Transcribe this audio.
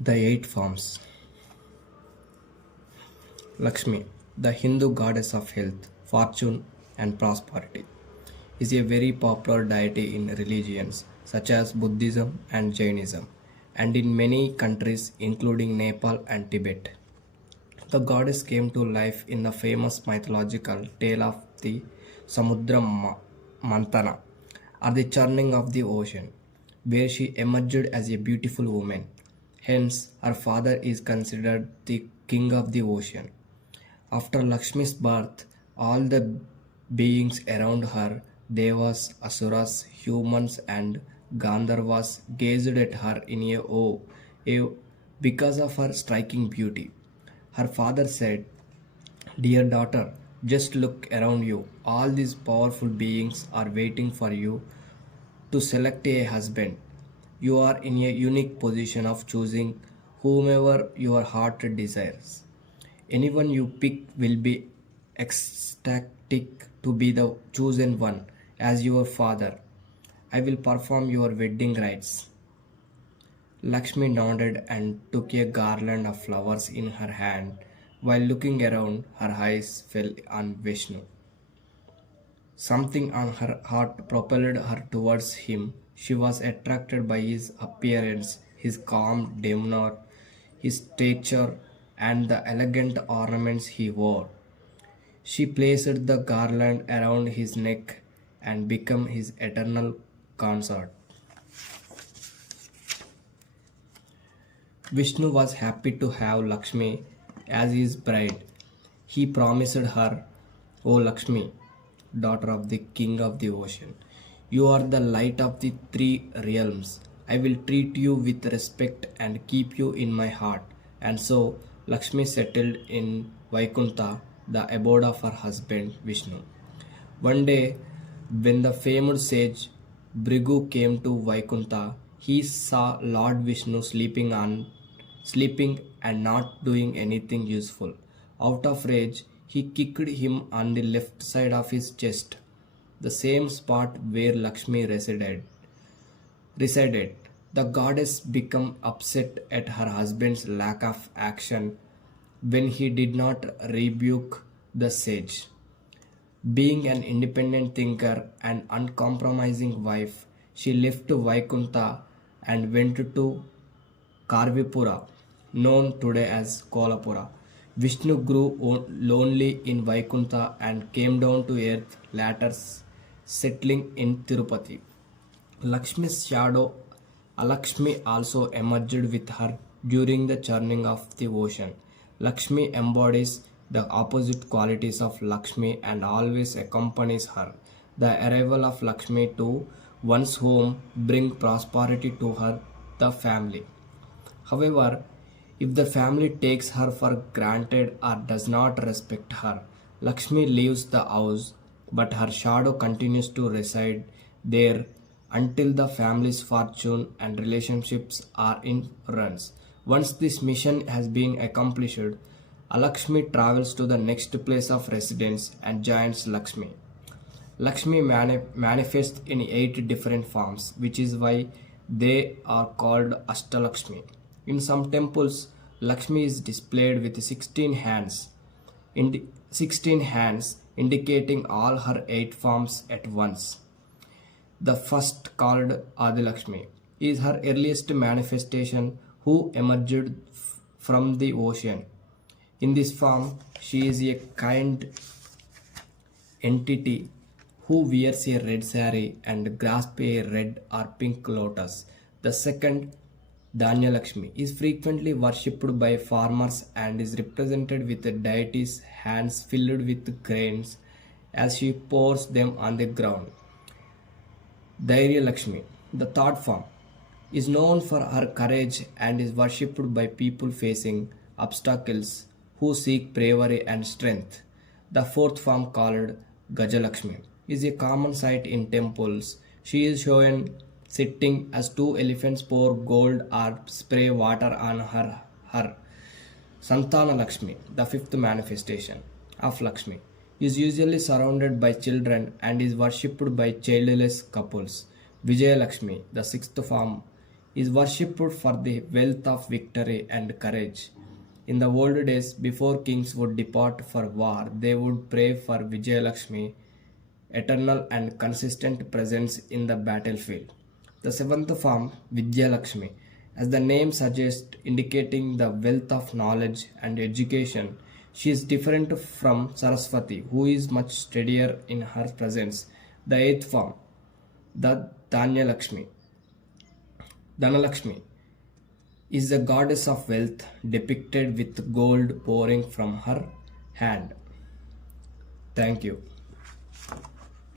The eight forms. Lakshmi, the Hindu goddess of health, fortune, and prosperity, is a very popular deity in religions such as Buddhism and Jainism, and in many countries including Nepal and Tibet. The goddess came to life in the famous mythological tale of the Mantana, or the churning of the ocean, where she emerged as a beautiful woman. Hence, her father is considered the king of the ocean. After Lakshmi's birth, all the beings around her, devas, asuras, humans, and Gandharvas, gazed at her in awe because of her striking beauty. Her father said, "Dear daughter, just look around you. All these powerful beings are waiting for you to select a husband. You are in a unique position of choosing whomever your heart desires. Anyone you pick will be ecstatic to be the chosen one as your father. I will perform your wedding rites." Lakshmi nodded and took a garland of flowers in her hand. While looking around, her eyes fell on Vishnu. Something on her heart propelled her towards him. She was attracted by his appearance, his calm demeanor, his stature, and the elegant ornaments he wore. She placed the garland around his neck and became his eternal consort. Vishnu was happy to have Lakshmi as his bride. He promised her, "O Lakshmi, daughter of the king of the ocean, you are the light of the three realms. I will treat you with respect and keep you in my heart." And so Lakshmi settled in Vaikuntha, the abode of her husband Vishnu. One day, when the famed sage Brigu came to Vaikuntha, he saw Lord Vishnu sleeping and not doing anything useful. Out of rage, he kicked him on the left side of his chest, the same spot where Lakshmi resided. The goddess became upset at her husband's lack of action when he did not rebuke the sage. Being an independent thinker and uncompromising wife, she left Vaikuntha and went to Karvipura, known today as Kolapura. Vishnu grew lonely in Vaikuntha and came down to earth, later settling in Tirupati. Lakshmi's shadow, Alakshmi, also emerged with her during the churning of the ocean. Lakshmi embodies the opposite qualities of Lakshmi and always accompanies her. The arrival of Lakshmi to one's home brings prosperity to the family. However, if the family takes her for granted or does not respect her, Lakshmi leaves the house, but her shadow continues to reside there until the family's fortune and relationships are in ruins. Once this mission has been accomplished, Alakshmi travels to the next place of residence and joins Lakshmi. Lakshmi manifests in 8 different forms, which is why they are called Ashtalakshmi. In some temples, Lakshmi is displayed with 16 hands, 16 hands indicating all her 8 forms at once. The first, called Adilakshmi, is her earliest manifestation who emerged from the ocean. In this form, she is a kind entity who wears a red sari and grasps a red or pink lotus. The second, Dhanya Lakshmi, is frequently worshipped by farmers and is represented with the deity's hands filled with grains as she pours them on the ground. Dhairya Lakshmi, the third form, is known for her courage and is worshipped by people facing obstacles who seek bravery and strength. The fourth form, called Gajalakshmi, is a common sight in temples. She is shown sitting as 2 elephants pour gold or spray water on her. Santana Lakshmi, the fifth manifestation of Lakshmi, is usually surrounded by children and is worshipped by childless couples. Vijaya Lakshmi, the sixth form, is worshipped for the wealth of victory and courage. In the old days, before kings would depart for war, they would pray for Vijayalakshmi, eternal and consistent presence in the battlefield. The seventh form, Vidyalakshmi, as the name suggests, indicating the wealth of knowledge and education. She is different from Saraswati, who is much steadier in her presence. The eighth form, the Dhanalakshmi, is the goddess of wealth depicted with gold pouring from her hand. Thank you.